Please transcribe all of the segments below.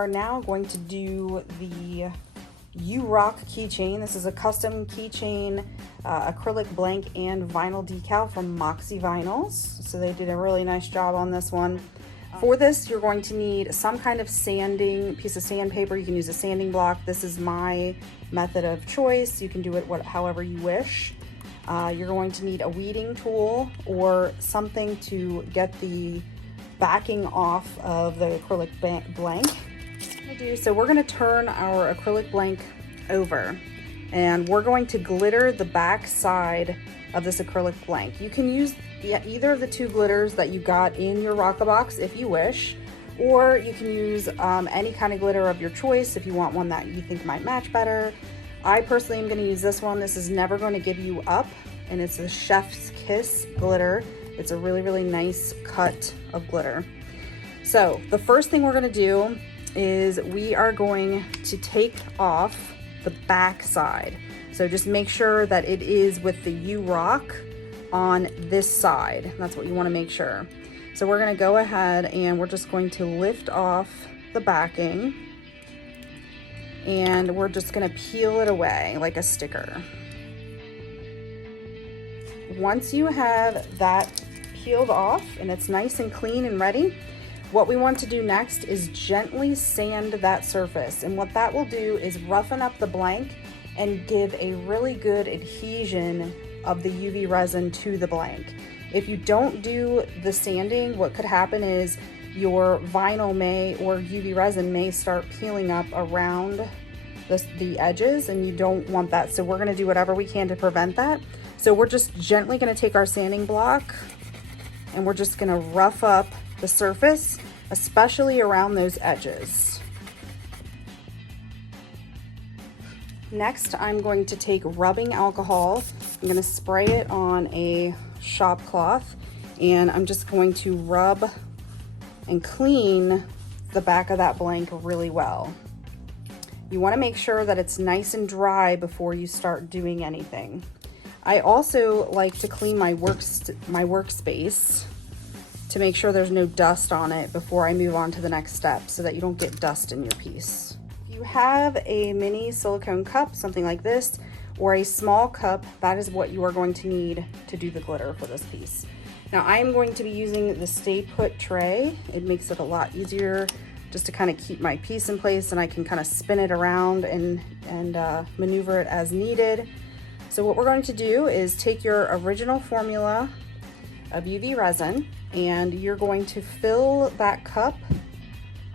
are now going to do the U-Rock keychain. This is a custom keychain, acrylic blank and vinyl decal from Moxie Vinyls. So they did a really nice job on this one. For this, you're going to need some kind of sanding, piece of sandpaper. You can use a sanding block. This is my method of choice. You can do it however you wish. You're going to need a weeding tool or something to get the backing off of the acrylic blank. So we're going to turn our acrylic blank over and we're going to glitter the back side of this acrylic blank. You can use either of the two glitters that you got in your Rock-A-Box if you wish, or you can use any kind of glitter of your choice if you want one that you think might match better. I personally am going to use this one. This is never going to give you up, and it's a Chef's Kiss glitter. It's a really, really nice cut of glitter. So the first thing we're going to do is we are going to take off the back side. So just make sure that it is with the U-Rock on this side. That's what you want to make sure. So we're going to go ahead and we're just going to lift off the backing and we're just going to peel it away like a sticker. Once you have that peeled off and it's nice and clean and ready, what we want to do next is gently sand that surface. And what that will do is roughen up the blank and give a really good adhesion of the UV resin to the blank. If you don't do the sanding, what could happen is your vinyl or UV resin may start peeling up around the edges, and you don't want that. So we're going to do whatever we can to prevent that. So we're just gently going to take our sanding block and we're just going to rough up the surface, especially around those edges. Next, I'm going to take rubbing alcohol. I'm going to spray it on a shop cloth and I'm just going to rub and clean the back of that blank really well. You want to make sure that it's nice and dry before you start doing anything. I also like to clean my workspace to make sure there's no dust on it before I move on to the next step so that you don't get dust in your piece. If you have a mini silicone cup, something like this, or a small cup, that is what you are going to need to do the glitter for this piece. Now I am going to be using the Stay Put tray. It makes it a lot easier just to kind of keep my piece in place, and I can kind of spin it around and maneuver it as needed. So what we're going to do is take your original formula of UV resin and you're going to fill that cup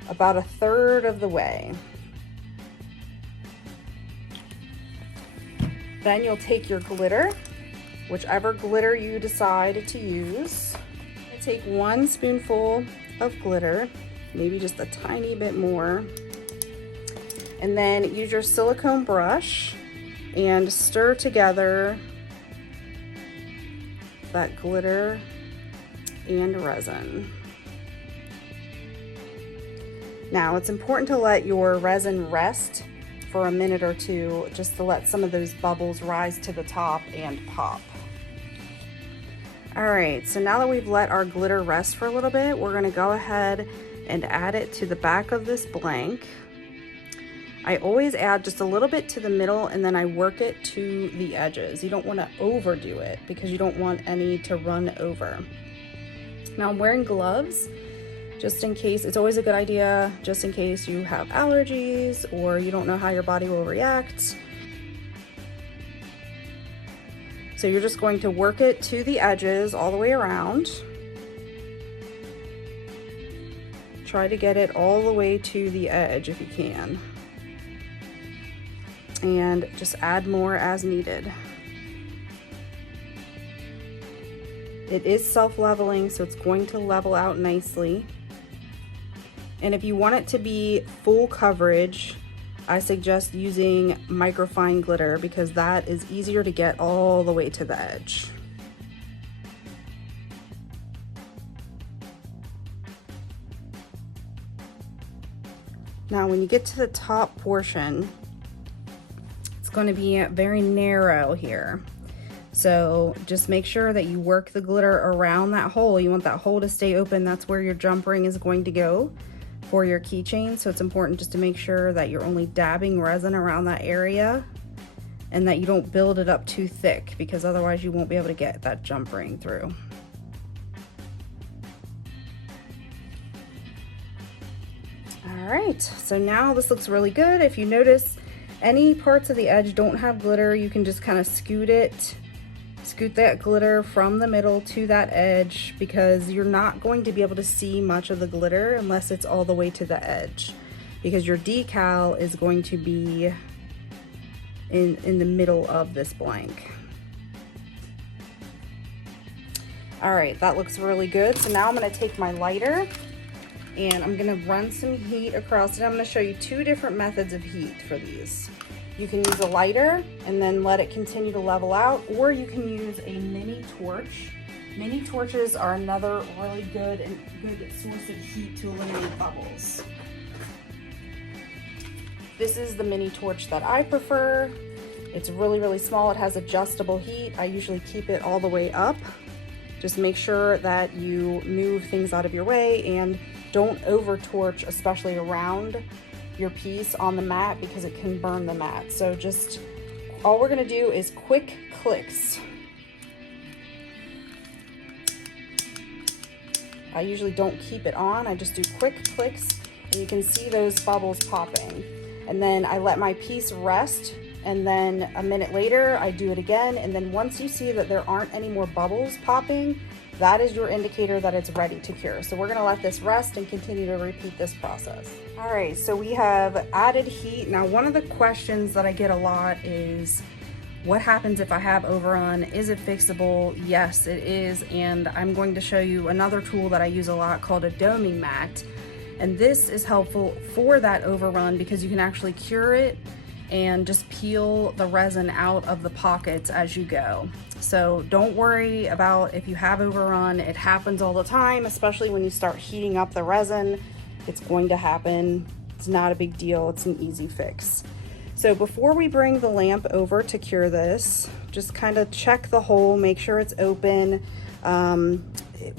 about 1/3 of the way. Then you'll take your glitter, whichever glitter you decide to use. Take 1 spoonful of glitter, maybe just a tiny bit more, and then use your silicone brush and stir together that glitter and resin. Now it's important to let your resin rest for a minute or two, just to let some of those bubbles rise to the top and pop. All right, so now that we've let our glitter rest for a little bit, we're gonna go ahead and add it to the back of this blank. I always add just a little bit to the middle and then I work it to the edges. You don't want to overdo it because you don't want any to run over. Now I'm wearing gloves just in case. It's always a good idea just in case you have allergies or you don't know how your body will react. So you're just going to work it to the edges all the way around. Try to get it all the way to the edge if you can. And just add more as needed. It is self-leveling, so it's going to level out nicely. And if you want it to be full coverage, I suggest using microfine glitter because that is easier to get all the way to the edge. Now when you get to the top portion, it's going to be very narrow here. So just make sure that you work the glitter around that hole. You want that hole to stay open. That's where your jump ring is going to go. for your keychain. So it's important just to make sure that you're only dabbing resin around that area and that you don't build it up too thick, because otherwise you won't be able to get that jump ring through. All right, so now this looks really good. If you notice any parts of the edge don't have glitter, you can just kind of scoot that glitter from the middle to that edge, because you're not going to be able to see much of the glitter unless it's all the way to the edge, because your decal is going to be in the middle of this blank. All right, that looks really good. So now I'm going to take my lighter and I'm going to run some heat across it. I'm going to show you two different methods of heat for these. You can use a lighter and then let it continue to level out, or you can use a mini torch. Mini torches are another really good source of heat to eliminate bubbles. This is the mini torch that I prefer. It's really, really small. It has adjustable heat. I usually keep it all the way up. Just make sure that you move things out of your way and don't over torch, especially around your piece on the mat, because it can burn the mat. So just all we're gonna do is quick clicks. I usually don't keep it on. I just do quick clicks, and you can see those bubbles popping. And then I let my piece rest, and then a minute later I do it again. And then once you see that there aren't any more bubbles popping, that is your indicator that it's ready to cure. So we're gonna let this rest and continue to repeat this process. All right, so we have added heat. Now, one of the questions that I get a lot is, what happens if I have overrun? Is it fixable? Yes, it is. And I'm going to show you another tool that I use a lot called a doming mat. And this is helpful for that overrun because you can actually cure it and just peel the resin out of the pockets as you go. So don't worry about if you have overrun. It happens all the time, especially when you start heating up the resin. It's going to happen. It's not a big deal. It's an easy fix. So before we bring the lamp over to cure this, just kind of check the hole, make sure it's open.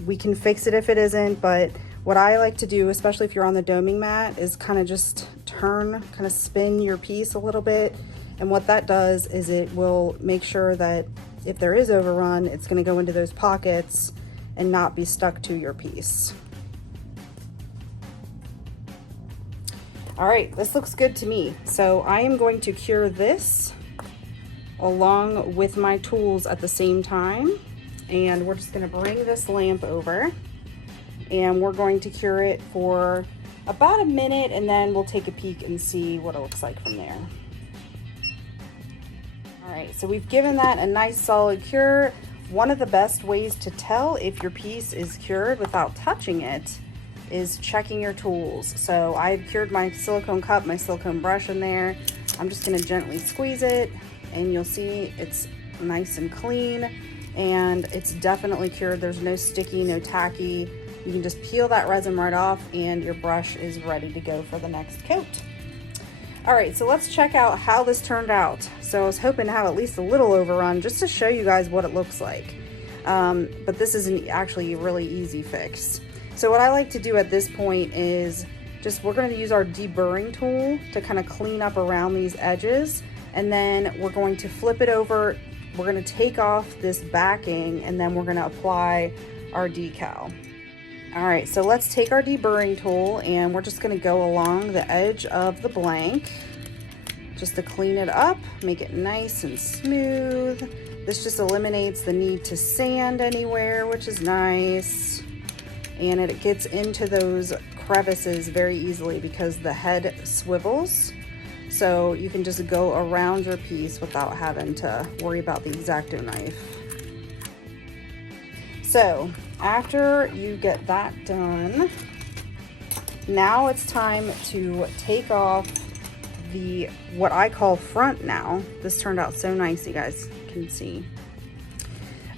We can fix it if it isn't, but what I like to do, especially if you're on the doming mat, is kind of just kind of spin your piece a little bit. And what that does is it will make sure that if there is overrun, it's going to go into those pockets and not be stuck to your piece. All right, this looks good to me. So I am going to cure this along with my tools at the same time. And we're just going to bring this lamp over, and we're going to cure it for about a minute, and then we'll take a peek and see what it looks like from there. All right, so we've given that a nice solid cure. One of the best ways to tell if your piece is cured without touching it is checking your tools. So I've cured my silicone cup, my silicone brush in there. I'm just gonna gently squeeze it, and you'll see it's nice and clean, and it's definitely cured. There's no sticky, no tacky. You can just peel that resin right off, and your brush is ready to go for the next coat. All right, so let's check out how this turned out. So I was hoping to have at least a little overrun just to show you guys what it looks like. But this is actually a really easy fix. So what I like to do at this point is we're going to use our deburring tool to kind of clean up around these edges, and then we're going to flip it over. We're going to take off this backing, and then we're going to apply our decal. All right, so let's take our deburring tool, and we're just going to go along the edge of the blank just to clean it up, make it nice and smooth. This just eliminates the need to sand anywhere, which is nice. And it gets into those crevices very easily because the head swivels. So you can just go around your piece without having to worry about the X-Acto knife. So after you get that done, now it's time to take off the, what I call front now. This turned out so nice, you guys can see.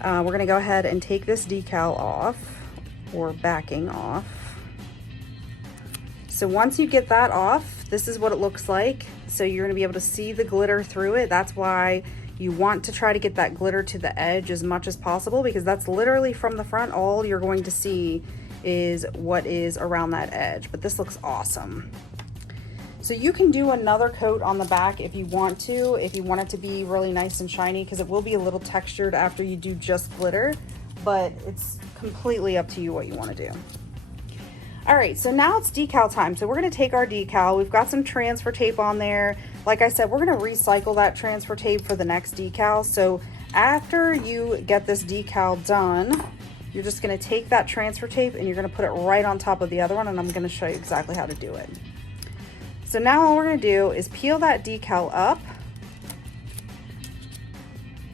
We're gonna go ahead and take this decal off, or backing off. So once you get that off, this is what it looks like. So you're gonna be able to see the glitter through it. That's why you want to try to get that glitter to the edge as much as possible, because that's literally from the front all you're going to see is what is around that edge, but this looks awesome. So you can do another coat on the back if you want to, if you want it to be really nice and shiny, because it will be a little textured after you do just glitter, but it's completely up to you what you want to do. All right, so now it's decal time. So we're gonna take our decal. We've got some transfer tape on there. Like I said, we're gonna recycle that transfer tape for the next decal. So after you get this decal done, you're just gonna take that transfer tape and you're gonna put it right on top of the other one, and I'm gonna show you exactly how to do it. So now all we're gonna do is peel that decal up,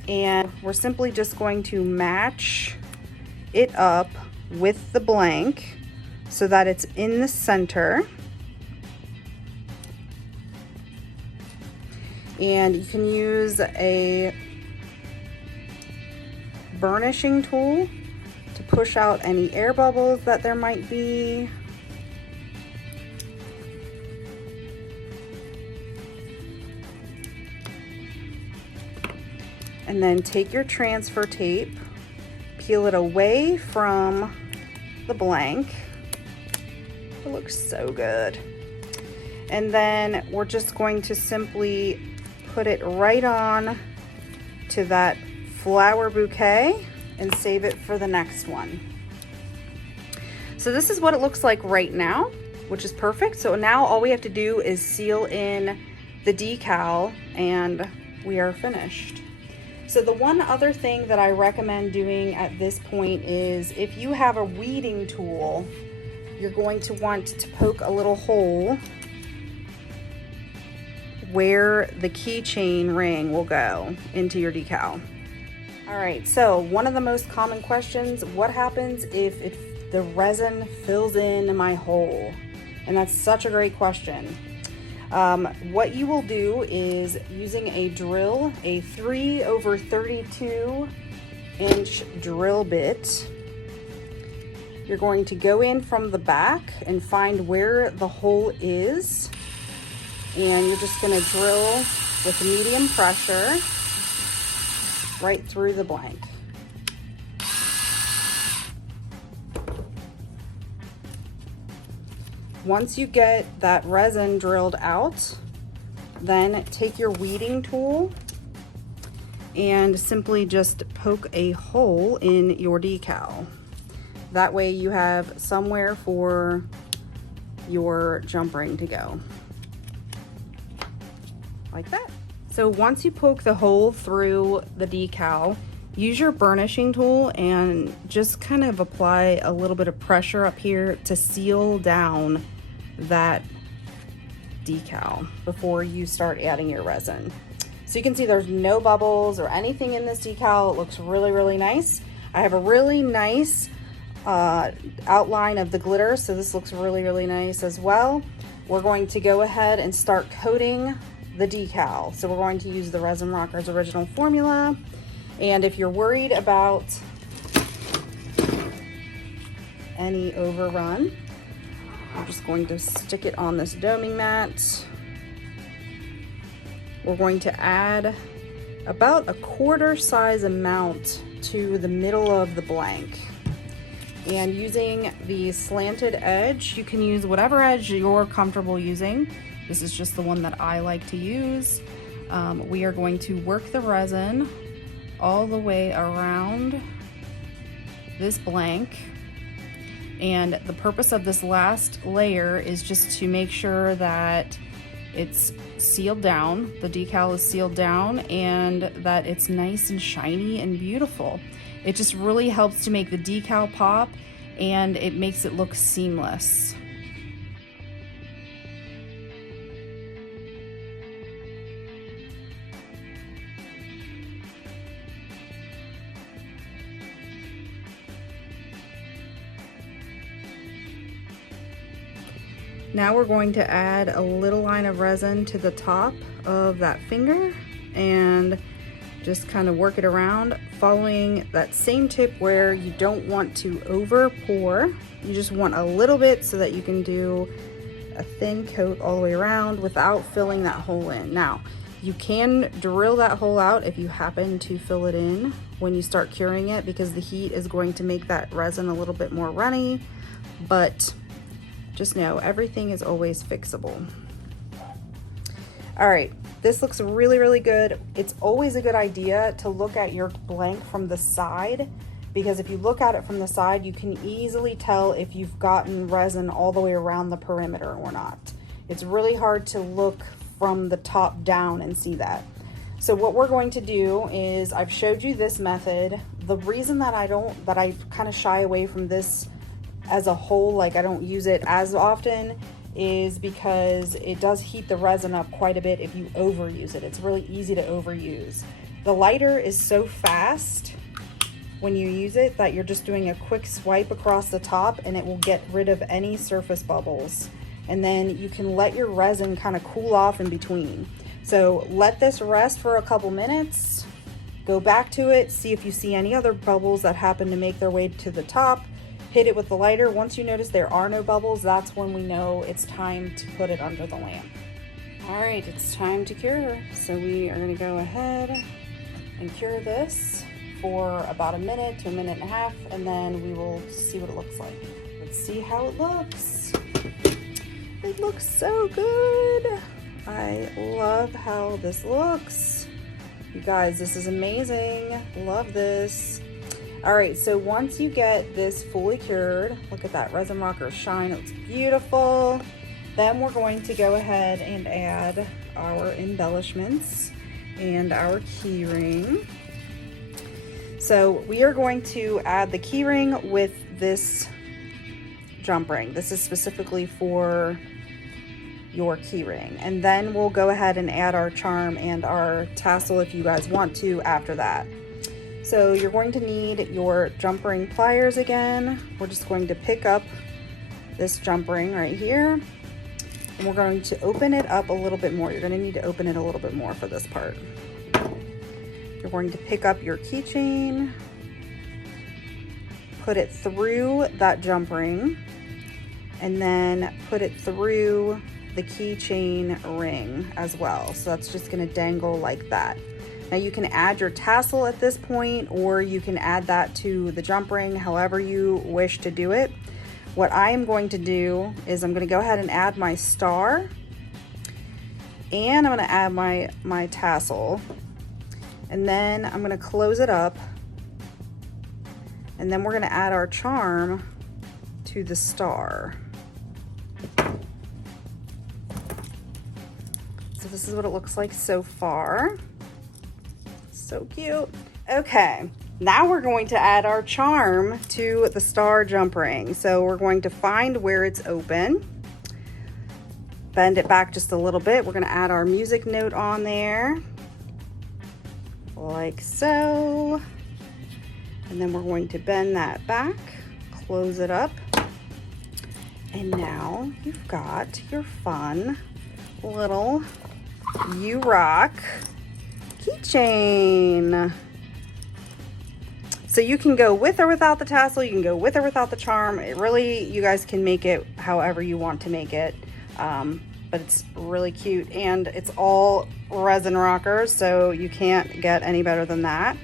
and we're simply just going to match it up with the blank so that it's in the center. And you can use a burnishing tool to push out any air bubbles that there might be. And then take your transfer tape, peel it away from the blank. It looks so good. And then we're just going to simply put it right on to that flower bouquet and save it for the next one. So this is what it looks like right now, which is perfect. So now all we have to do is seal in the decal and we are finished. So the one other thing that I recommend doing at this point is if you have a weeding tool, you're going to want to poke a little hole where the keychain ring will go into your decal. All right, so one of the most common questions, what happens if the resin fills in my hole? And that's such a great question. What you will do is using a drill, a 3/32 inch drill bit, you're going to go in from the back and find where the hole is, and you're just going to drill with medium pressure right through the blank. Once you get that resin drilled out, then take your weeding tool and simply just poke a hole in your decal. That way you have somewhere for your jump ring to go, like that. So once you poke the hole through the decal, use your burnishing tool and just kind of apply a little bit of pressure up here to seal down that decal before you start adding your resin. So you can see there's no bubbles or anything in this decal. It looks really, really nice. I have a really nice outline of the glitter, so this looks really, really nice as well. We're going to go ahead and start coating the decal. So we're going to use the Resin Rockers original formula. And if you're worried about any overrun, I'm just going to stick it on this doming mat. We're going to add about a quarter size amount to the middle of the blank. And using the slanted edge, you can use whatever edge you're comfortable using. This is just the one that I like to use. We are going to work the resin all the way around this blank. And the purpose of this last layer is just to make sure that it's sealed down, the decal is sealed down, and that it's nice and shiny and beautiful. It just really helps to make the decal pop, and it makes it look seamless. Now we're going to add a little line of resin to the top of that finger and just kind of work it around, following that same tip where you don't want to over pour. You just want a little bit so that you can do a thin coat all the way around without filling that hole in. Now, You can drill that hole out if you happen to fill it in when you start curing it, because the heat is going to make that resin a little bit more runny, but just know everything is always fixable. All right, this looks really, really good. It's always a good idea to look at your blank from the side, because if you look at it from the side, you can easily tell if you've gotten resin all the way around the perimeter or not. It's really hard to look from the top down and see that. So what we're going to do is, I've showed you this method. The reason that I kind of shy away from this as a whole, like I don't use it as often, is because it does heat the resin up quite a bit if you overuse it. It's really easy to overuse. The lighter is so fast when you use it that you're just doing a quick swipe across the top and it will get rid of any surface bubbles. And then you can let your resin kind of cool off in between. So let this rest for a couple minutes, go back to it, see if you see any other bubbles that happen to make their way to the top, hit it with the lighter. Once you notice there are no bubbles, that's when we know it's time to put it under the lamp. All right, it's time to cure. So we are gonna go ahead and cure this for about a minute to a minute and a half, and then we will see what it looks like. Let's see how it looks. It looks so good. I love how this looks. You guys, this is amazing. Love this. All right, so once you get this fully cured, look at that resin rocker shine. It looks beautiful. Then we're going to go ahead and add our embellishments and our key ring. So we are going to add the key ring with this jump ring. This is specifically for your key ring, and then we'll go ahead and add our charm and our tassel if you guys want to after that. So you're going to need your jump ring pliers again. We're just going to pick up this jump ring right here, and we're going to open it up a little bit more. You're going to need to open it a little bit more for this part. You're going to pick up your keychain, put it through that jump ring, and then put it through the keychain ring as well. So that's just gonna dangle like that. Now you can add your tassel at this point, or you can add that to the jump ring, however you wish to do it. What I am going to do is I'm gonna go ahead and add my star, and I'm gonna add my tassel, and then I'm gonna close it up, and then we're gonna add our charm to the star. So this is what it looks like so far. So cute. Okay, now we're going to add our charm to the star jump ring. So we're going to find where it's open, bend it back just a little bit. We're gonna add our music note on there, like so. And then we're going to bend that back, close it up. And now you've got your fun little You Rock keychain. So you can go with or without the tassel, you can go with or without the charm. It really, you guys can make it however you want to make it. But it's really cute, and it's all resin rockers, so you can't get any better than that.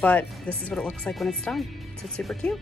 But this is what it looks like when it's done. So it's super cute.